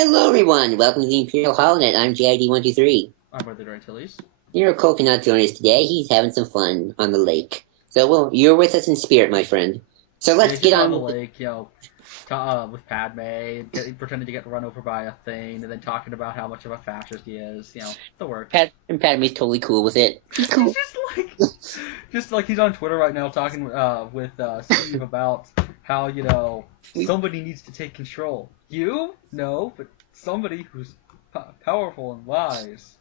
Hello, everyone. Welcome to the Imperial Holonet. I'm JID123. I'm Brother Dartiles. Nero cannot join us today. He's having some fun on the lake. So, well, you're with us in spirit, my friend. So Yeah, let's he's get just on on the with lake, with Padme, pretending to get run over by a thing, and then talking about how much of a fascist he is. The works. And Padme's totally cool with it. He's He's cool. just like he's on Twitter right now talking with Steve about how somebody needs to take control. You? No, but somebody who's powerful and wise.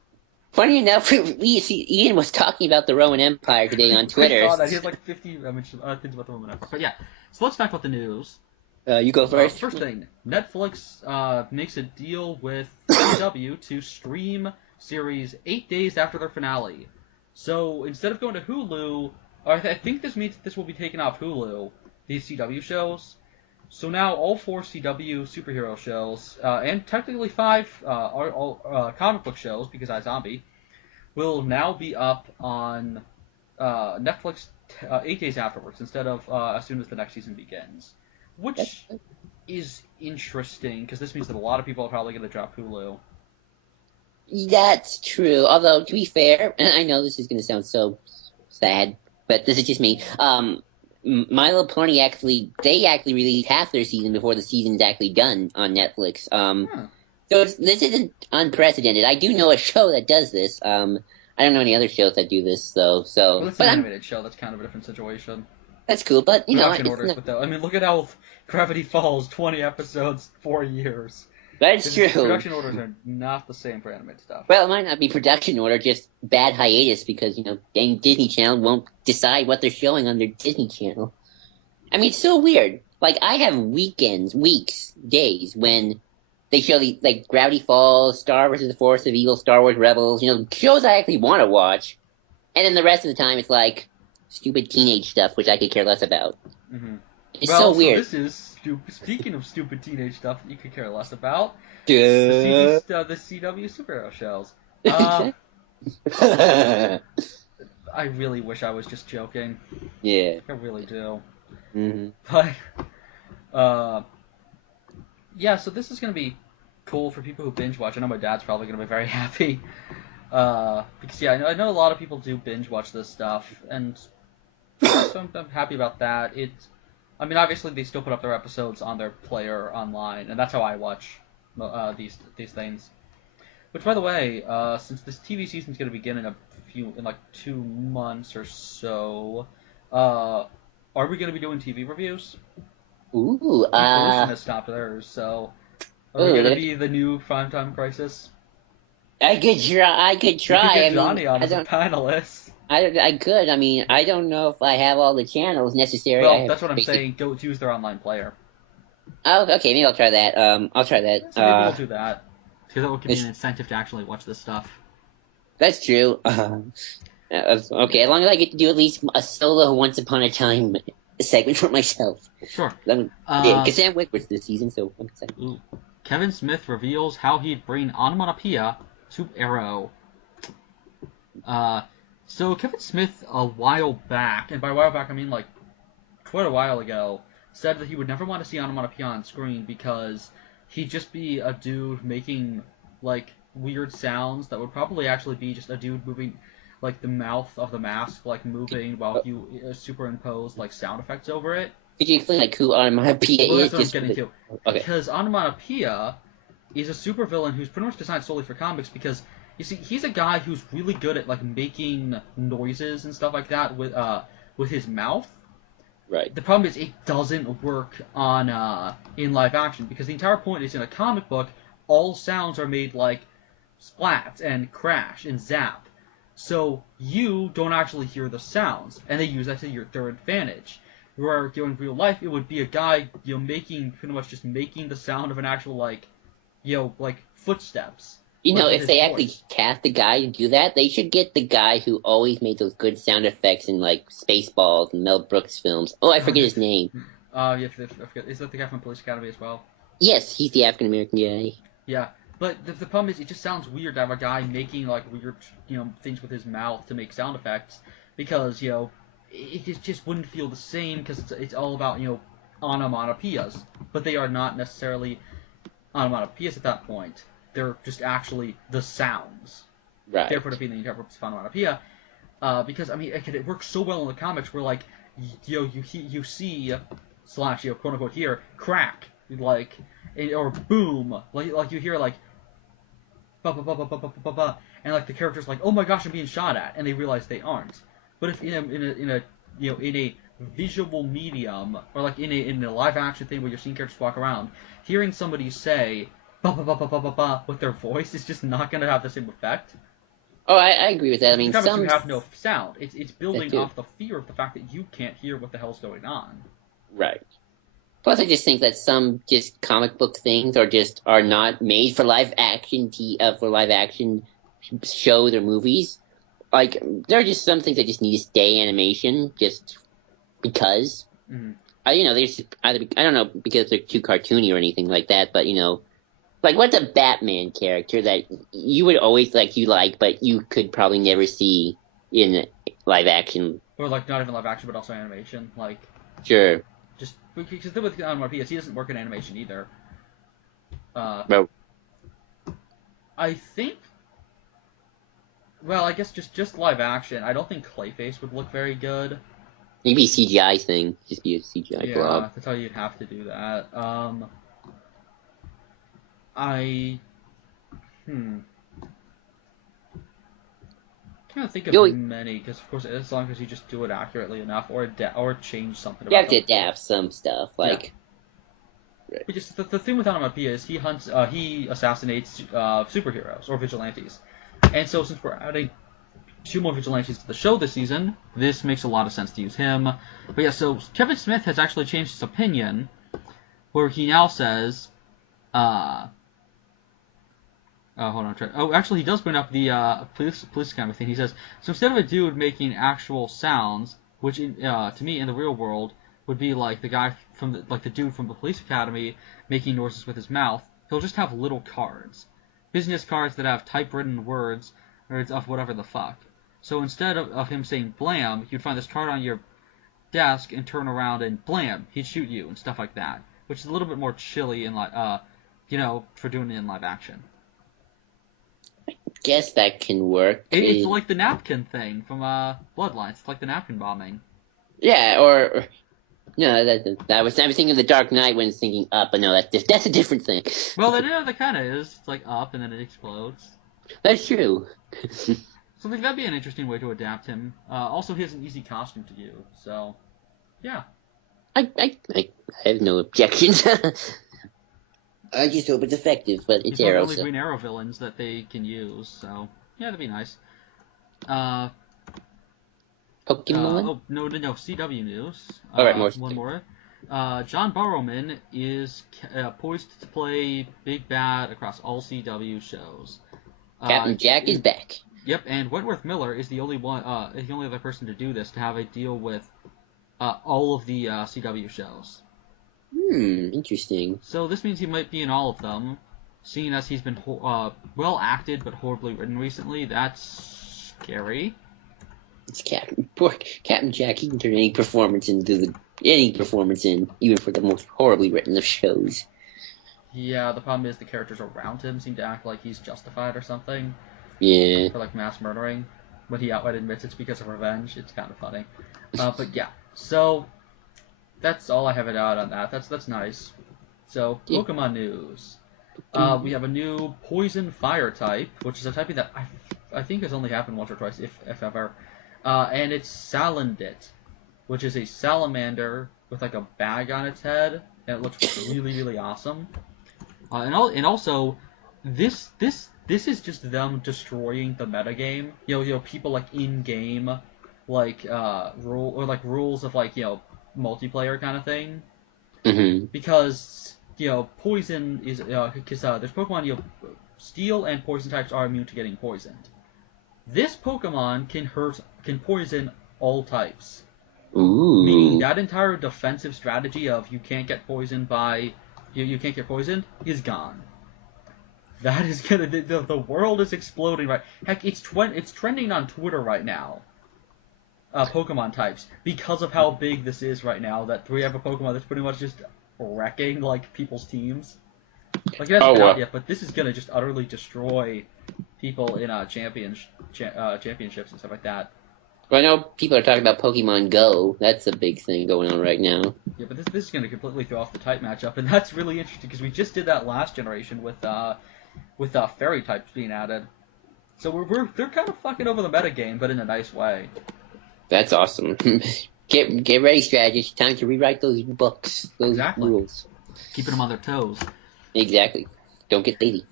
Funny enough, we see Ian was talking about the Roman Empire today on I Twitter. saw that. He has like 50 things about the Roman Empire. But yeah, so let's talk about the news. You go first. First thing, Netflix makes a deal with CW to stream series 8 days after their finale. So instead of going to Hulu, I think this means this will be taken off Hulu, these CW shows. So now all 4 CW superhero shows, and technically 5 are all comic book shows, because iZombie, will now be up on Netflix 8 days afterwards, instead of as soon as the next season begins. Which is interesting, because this means that a lot of people are probably going to drop Hulu. That's true. Although, to be fair, and I know this is going to sound so sad, but this is just me. My Little Pony they actually released half their season before the season's actually done on Netflix. So this isn't unprecedented. I do know a show that does this. I don't know any other shows that do this, though. So, Well, it's an animated show. That's kind of a different situation. That's cool, but Production orders, but though, I mean, look at how Gravity Falls, 20 episodes, 4 years. That's true. Production orders are not the same for animated stuff. Well, it might not be production order, just bad hiatus because dang Disney Channel won't decide what they're showing on their Disney Channel. I mean, it's so weird. Like, I have weekends, weeks, days when they show like Gravity Falls, Star vs. the Force of Evil, Star Wars Rebels, shows I actually want to watch, and then the rest of the time it's like stupid teenage stuff, which I could care less about. Mm-hmm. It's so weird. This is speaking of stupid teenage stuff that you could care less about. The CW superhero shows. I really wish I was just joking. Yeah. I really do. Mm-hmm. But, yeah, so this is going to be cool for people who binge watch. I know my dad's probably going to be very happy. Because, yeah, I know a lot of people do binge watch this stuff, and so I'm happy about that. I mean, obviously they still put up their episodes on their player online, and that's how I watch these things. Which, by the way, since this TV season's going to begin in like 2 months or so, are we going to be doing TV reviews? Ooh, Evolution has stopped theirs, so are we going to be the new Primetime Crisis? I could try. You could get Johnny on as a panelist. I could. I mean, I don't know if I have all the channels necessary. Well, that's what I'm saying. Go use their online player. Oh, okay. Maybe I'll try that. I'll try that. So maybe we'll do that. Because that will give me an incentive to actually watch this stuff. That's true. Okay, as long as I get to do at least a solo Once Upon a Time segment for myself. Sure. Because Sam Witwer's this season, so I'm excited. Kevin Smith reveals how he'd bring onomatopoeia to Arrow. So Kevin Smith a while back, and by a while back I mean like quite a while ago, said that he would never want to see onomatopoeia on screen because he'd just be a dude making like weird sounds that would probably actually be just a dude moving like the mouth of the mask like moving while you superimpose like sound effects over it. Could you explain like who onomatopoeia is? Well, that's what I'm getting to. Okay. Because onomatopoeia is a supervillain who's pretty much designed solely for comics because you see he's a guy who's really good at like making noises and stuff like that with his mouth. Right. The problem is it doesn't work on in live action because the entire point is in a comic book all sounds are made like splat and crash and zap. So you don't actually hear the sounds, and they use that to their advantage. Where in real life it would be a guy making pretty much just making the sound of an actual like footsteps. If they actually cast a guy to do that, they should get the guy who always made those good sound effects in like Spaceballs and Mel Brooks films. Oh, I forget his name. Yeah, I forget. Is that the guy from Police Academy as well? Yes, he's the African American guy. Yeah, but the problem is it just sounds weird to have a guy making like weird things with his mouth to make sound effects because it just wouldn't feel the same because it's all about onomatopoeias, but they are not necessarily onomatopoeias at that point. They're just actually the sounds. Right. Therefore, to be the entire purpose of onomatopoeia. Because, I mean, it works so well in the comics where, like, you see, slash, quote unquote here, crack, like, or boom, like you hear, like, ba ba ba ba ba ba ba ba, and, like, the character's like, oh my gosh, I'm being shot at, and they realize they aren't. But if in a visual medium, or like in a live action thing where you're seeing characters walk around, hearing somebody say ba ba ba ba ba ba ba with their voice is just not going to have the same effect. Oh, I agree with that. I mean, comics some you have no sound. It's building off the fear of the fact that you can't hear what the hell's going on. Right. Plus, I just think that some just comic book things are not made for live action shows or movies. Like, there are just some things that just need to stay animation just because. Mm-hmm. There's either, I don't know because they're too cartoony or anything like that, but like what's a Batman character that you would always but you could probably never see in live action? Or like not even live action, but also animation. Like sure. Just because with onomatopoeias, he doesn't work in animation either. Well, I think. Well, I guess just live action. I don't think Clayface would look very good. Maybe a CGI thing. Just be a CGI blob. Yeah, that's how you'd have to do that. I can't think of many because, of course, as long as you just do it accurately enough, or change something. You have to adapt some stuff, like. Yeah. Right. But just the thing with onomatopoeia is he assassinates superheroes or vigilantes, and so since we're adding 2 more vigilantes to the show this season, this makes a lot of sense to use him. But yeah, so Kevin Smith has actually changed his opinion, where he now says, hold on, actually he does bring up the police academy thing. He says, so instead of a dude making actual sounds, which to me in the real world would be like the guy from the dude from the police academy making noises with his mouth, he'll just have little cards, business cards that have typewritten words or of whatever the fuck. So instead of him saying blam, you'd find this card on your desk and turn around and blam, he'd shoot you and stuff like that, which is a little bit more chilly and for doing it in live action. I guess that can work. It's like the napkin thing from Bloodlines. It's like the napkin bombing. Yeah, or no, that was I was thinking of the Dark Knight when thinking up, but no, that's a different thing. Well, that kind of is. It's like up and then it explodes. That's true. So I think that'd be an interesting way to adapt him. Also, he has an easy costume to use, so yeah. I have no objections. I just hope it's effective, but it's Arrow. He's one of the only Green Arrow villains that they can use, so yeah, that'd be nice. Pokemon? No, CW news. All right, more. One more. John Barrowman is poised to play Big Bad across all CW shows. Captain Jack is back. Yep, and Wentworth Miller is the only other person to do this, to have a deal with all of the CW shows. Interesting. So this means he might be in all of them, seeing as he's been well acted but horribly written recently. That's scary. It's poor Captain Jack. He can turn any performance in, even for the most horribly written of shows. Yeah, the problem is the characters around him seem to act like he's justified or something. Yeah. For like mass murdering, when he outright admits it's because of revenge. It's kind of funny. But yeah, so that's all I have out on that. That's nice. So Pokemon news. We have a new Poison Fire type, which is a type that I think has only happened once or twice, if ever. And it's Salandit, which is a salamander with like a bag on its head, and it looks really, really awesome. And also, this is just them destroying the metagame. People like in game, like rules of multiplayer kind of thing. Mm-hmm. Because poison is because there's Pokemon steel and poison types are immune to getting poisoned. This Pokemon can poison all types. Ooh. Meaning that entire defensive strategy of you can't get poisoned you can't get poisoned is gone. That is gonna the world is exploding right. Heck, it's trending on Twitter right now. Pokemon types, because of how big this is right now. That we have a Pokemon that's pretty much just wrecking people's teams. Like, it hasn't been out yet, but this is gonna just utterly destroy people in championships and stuff like that. Well, I know people are talking about Pokemon Go. That's a big thing going on right now. Yeah, but this is gonna completely throw off the type matchup, and that's really interesting because we just did that last generation with fairy types being added. So they're kind of fucking over the metagame, but in a nice way. That's awesome. Get ready, strategists. Time to rewrite those books, those rules. Keeping them on their toes. Exactly. Don't get lazy.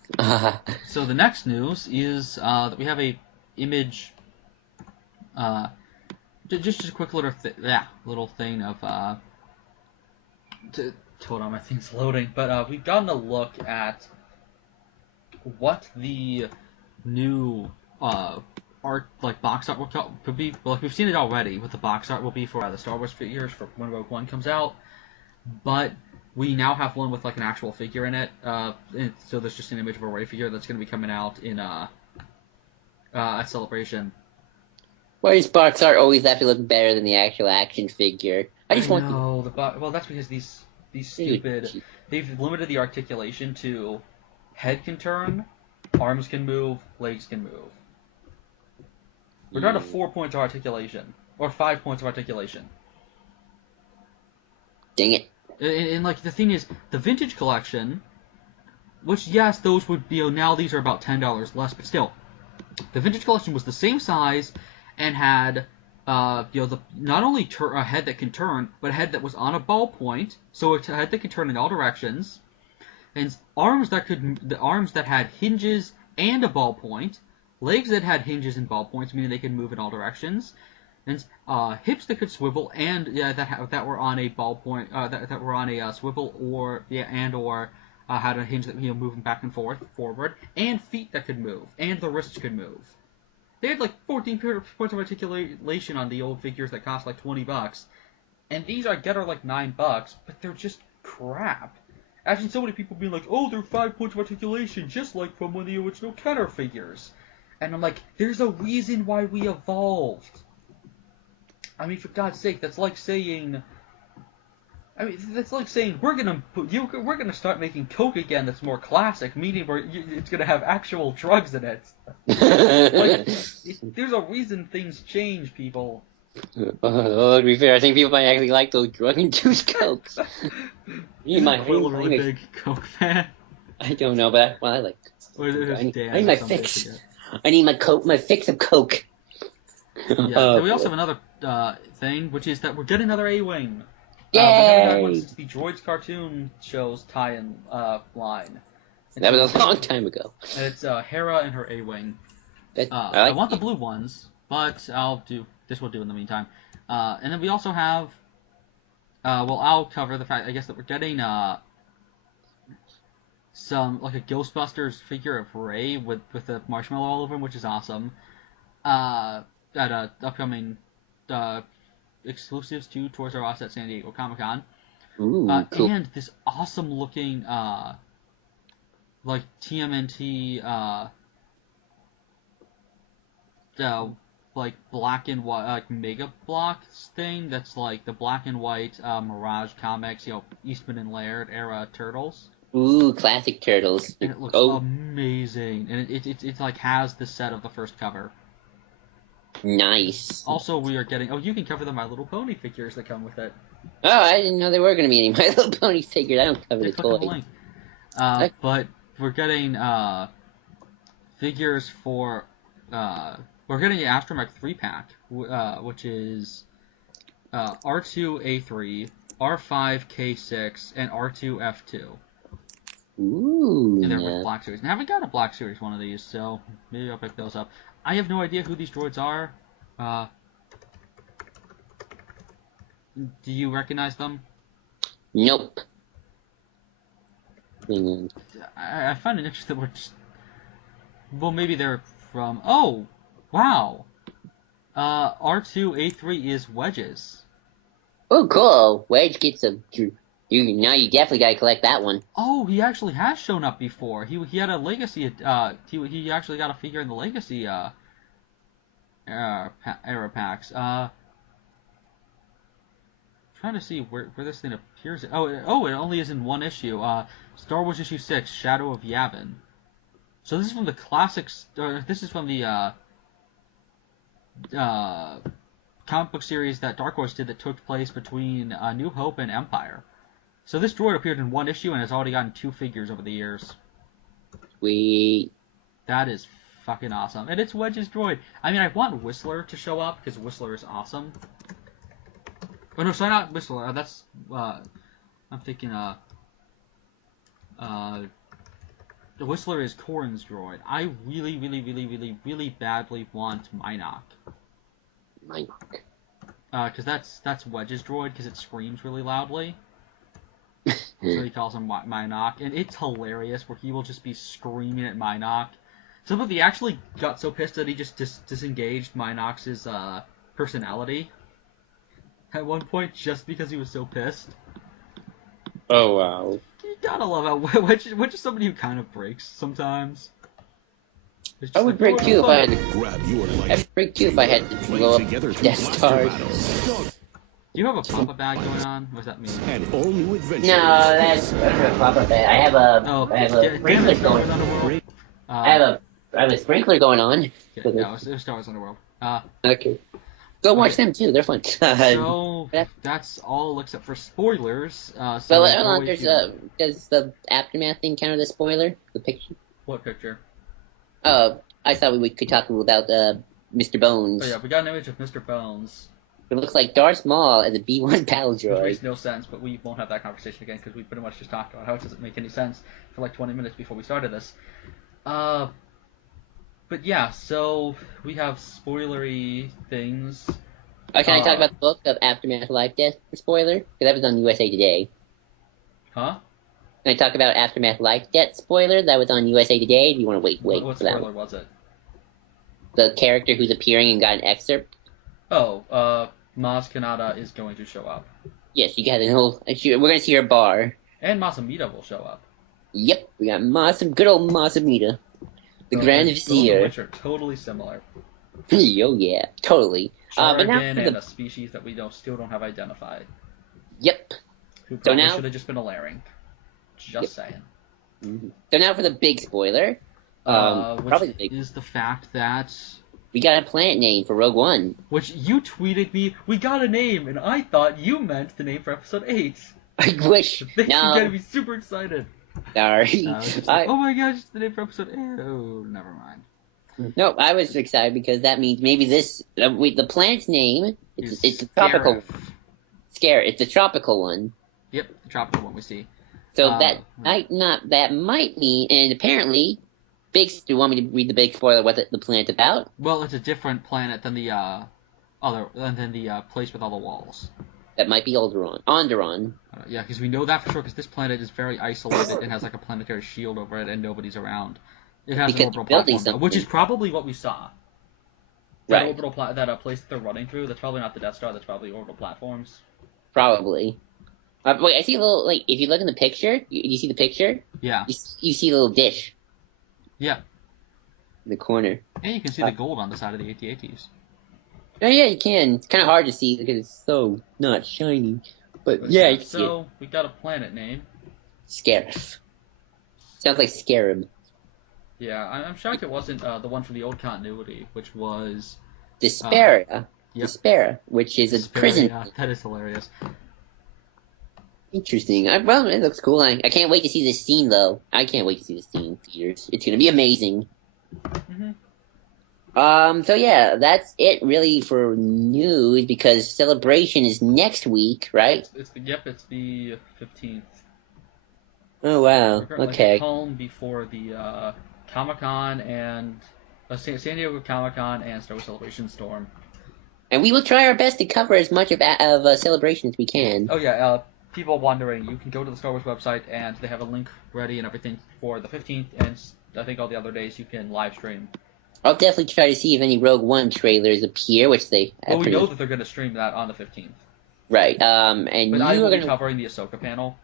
So the next news is that we have a image. Just a quick little thing of. Hold on, my thing's loading. But we've gotten a look at what the new art, like box art, could be. Well, like we've seen it already. What the box art will be for the Star Wars figures for when Rogue One comes out, but we now have one with like an actual figure in it. So there's just an image of a Rey figure that's going to be coming out in at Celebration. Why does box art always have to look better than the actual action figure? I just want to... well, that's because these stupid... They've limited the articulation to head can turn, arms can move, legs can move. We're down to 4 points of articulation. Or 5 points of articulation. Dang it. And like, the thing is, the vintage collection, which, yes, those would be... Now these are about $10 less, but still. The vintage collection was the same size and had... not only a head that can turn, but a head that was on a ballpoint, so a head that could turn in all directions, and arms that had hinges and a ballpoint, legs that had hinges and ballpoints, meaning they could move in all directions, and hips that could swivel and that were on a ballpoint, that were on a swivel or had a hinge that moving back and forward, and feet that could move, and the wrists could move. They had like 14 points of articulation on the old figures that cost like $20, and these are like $9, but they're just crap. I've seen so many people being like, "Oh, they're 5 points of articulation, just like from one of the original Kenner figures," and I'm like, "There's a reason why we evolved." I mean, for God's sake, that's like saying. We're gonna start making Coke again. That's more classic, meaning it's gonna have actual drugs in it. There's a reason things change, people. To be fair, I think people might actually like those drug-induced Cokes. Will a really big Coke fan? I don't know, but I like. I need my fix. I need my fix of Coke. Yeah. We also have another thing, which is that we're getting another A-Wing. Yay! Since the Droids cartoon show's tie-in line. That was a long time ago. And it's Hera and her A-Wing. I want the blue ones, but this will do in the meantime. And then we also have, I'll cover the fact, I guess, that we're getting some, like a Ghostbusters figure of Rey with the marshmallow all over him, which is awesome. At upcoming exclusives to Toys R Us at San Diego Comic-Con. Ooh, cool. And this awesome looking like TMNT like black and white like Mega Blocks thing that's like the black and white Mirage Comics, Eastman and Laird era Turtles. Ooh, classic Turtles. And it looks amazing. And it like has the set of the first cover. Nice. Also, we are getting... you can cover the My Little Pony figures that come with it. Oh, I didn't know there were going to be any My Little Pony figures. I don't cover the toys. But we're getting figures for... we're getting an Astromech 3-pack, which is R2-A3, R5-K6, and R2-F2. Ooh, And they're with Black Series. And I haven't got a Black Series one of these, so maybe I'll pick those up. I have no idea who these droids are. Do you recognize them? Nope. I find it interesting that we're just... Well, maybe they're from... Oh! Wow! R2-A3 is Wedges. Oh, cool. Wedge gets a... Now you definitely gotta collect that one. Oh, he actually has shown up before. He had a Legacy... he actually got a figure in the Legacy era packs. Trying trying to see where this thing appears. Oh, it only is in one issue. Star Wars issue 6, Shadow of Yavin. So this is from the classics. This is from the comic book series that Dark Horse did that took place between New Hope and Empire. So this droid appeared in one issue and has already gotten 2 figures over the years. Sweet. That is fucking awesome. And it's Wedge's droid. I mean, I want Whistler to show up, because Whistler is awesome. Oh, no, sorry, not Whistler. That's, I'm thinking, the Whistler is Corrin's droid. I really, really, really, really, really badly want Minok. Minok. Because that's Wedge's droid, because it screams really loudly. So he calls him Minok, and it's hilarious, where he will just be screaming at Minok. So he actually got so pissed that he just disengaged Minok's personality at one point, just because he was so pissed. Oh, wow. You gotta love how Wedge is somebody who kind of breaks sometimes. I would break too if I had to. I'd break too if I had to blow up Death Stars. Do you have a pop-up bag going on? What does that mean? No, that's a pop-up bag. I have a sprinkler going on. I have a sprinkler going on. Yeah, no, it was Star Wars Underworld. Okay. Go watch them too. They're fun. So that's all except for spoilers. Well, hold on. Does the aftermath thing count as a spoiler? The picture. What picture? I thought we could talk about Mr. Bones. Oh yeah, we got an image of Mr. Bones. It looks like Darth Maul as a B-1 battle droid. Which makes no sense, but we won't have that conversation again because we pretty much just talked about how it doesn't make any sense for like 20 minutes before we started this. But yeah, so we have spoilery things. Can I talk about the book of Aftermath Life Death spoiler? Because that was on USA Today. Huh? Can I talk about Aftermath Life Death spoiler? That was on USA Today. Do you want to wait What for that? spoiler was it? The character who's appearing and got an excerpt. Oh, Maz Kanata is going to show up. Yes, you got an whole. We're going to see her bar. And Masamita will show up. Yep, we got good old Masamita. The Grand Vizier. Which are totally similar. Oh yeah, totally. But now and a species that we still don't have identified. Yep. Who probably should have just been a Larynx. Just saying. Mm-hmm. So now for the big spoiler. Which probably the big is the fact that we got a planet name for Rogue One. Which you tweeted me, we got a name, and I thought you meant the name for Episode 8. I wish. You're gonna be super excited. Sorry. Oh my gosh, it's the name for Episode 8. Oh, never mind. No, I was excited because that means maybe this the planet's name. It's a tropical. It's a tropical one. Yep, the tropical one we see. So that might mean, and apparently, do you want me to read the big spoiler? What's the planet about? Well, it's a different planet than the place with all the walls. That might be Onderon. Yeah, because we know that for sure. Because this planet is very isolated and has like a planetary shield over it, and nobody's around. It has an orbital platform, though, which is probably what we saw. That right. Orbital that place that they're running through. That's probably not the Death Star. That's probably orbital platforms. Probably. Wait, I see a little, if you look in the picture, you see the picture? Yeah. You see a little dish. Yeah. In the corner. And you can see the gold on the side of the AT-ATs. Oh, yeah, you can. It's kind of hard to see because it's so not shiny. But yeah, you can see it. So, we got a planet name. Scarif. Sounds like Scarab. Yeah, I'm shocked it wasn't the one from the old continuity, which was... Despera. Yep. Despera, which is a prison. Yeah, that is hilarious. Interesting. Well, it looks cool. I can't wait to see this scene, though. I can't wait to see this scene in theaters. It's going to be amazing. Mm-hmm. So yeah, that's it really for news, because Celebration is next week, right? It's the 15th. Oh, wow. We're Okay. home before the Comic-Con and... San Diego Comic-Con and Star Wars Celebration Storm. And we will try our best to cover as much of Celebration as we can. Oh yeah, people wondering, you can go to the Star Wars website and they have a link ready and everything for the 15th, and I think all the other days you can live stream. I'll definitely try to see if any Rogue One trailers appear, which they... Well, we know that they're going to stream that on the 15th. Right, and but I will be covering the Ahsoka panel.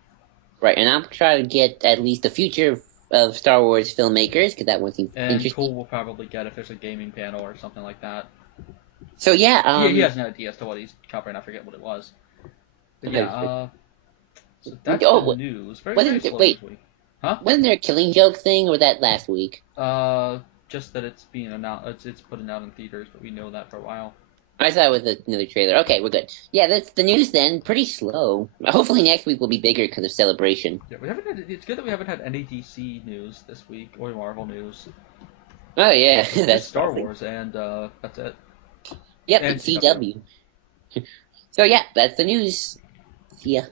Right, and I'll try to get at least the future of Star Wars filmmakers, because that one seems interesting. And Cole will probably get if there's a gaming panel or something like that. So yeah, he has an idea as to what he's covering. I forget what it was. But yeah, so that's Oh, the news. Very, wasn't very there, slow wait, this week. Huh? wasn't there a Killing Joke thing, or that last week? Just that it's being announced, it's putting out in theaters, but we know that for a while. I thought it was another trailer. Okay, we're good. Yeah, that's the news then. Pretty slow. Hopefully next week will be bigger because of Celebration. Yeah, we haven't had. It's good that we haven't had any DC news this week or Marvel news. Oh yeah, Just that's Star something. Wars, and that's it. Yep, And it's CW. So yeah, that's the news. See ya.